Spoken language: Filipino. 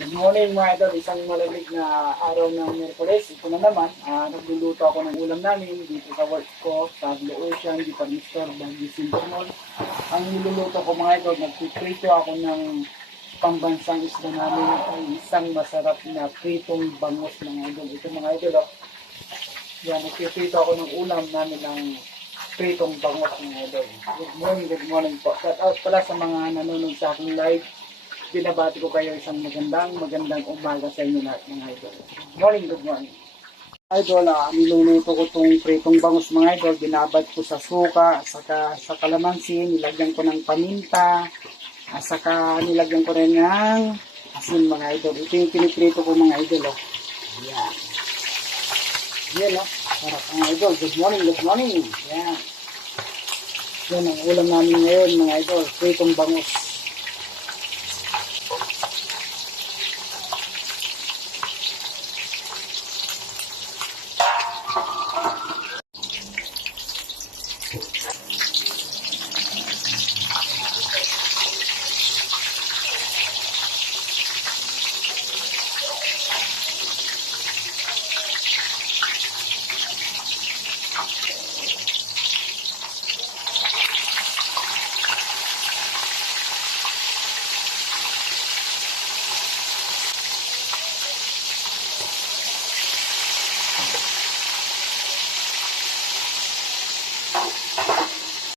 Good morning mga idol, isang malamig na araw ng Miyerkules. Ito na naman, nagluluto ako ng ulam namin dito sa work ko, sa Blue Ocean, Department Store, Baguio Silver Mall. Ang niluluto ko mga idol, nagpiprito ako ng pambansang isda namin ay isang masarap na pritong bangus mga idol. Ito mga idol, yan, nagpiprito ako ng ulam namin ng pritong bangus mga idol. Good morning po. Shout out pala sa mga nanonood sa aking live. Binabati ko kayo isang magandang umaga sa inyo lahat mga idol. Good morning. Idol, niluluto ko itong pritong bangus mga idol. Binabad ko sa suka, saka sa kalamansi, nilagyan ko ng paminta, saka nilagyan ko rin ng asin mga idol. Ito yung piniprito ko mga idol. Yan. Yan sarap mga idol. Good morning. Yan. Yan ang ulam namin ngayon mga idol. Pritong bangus.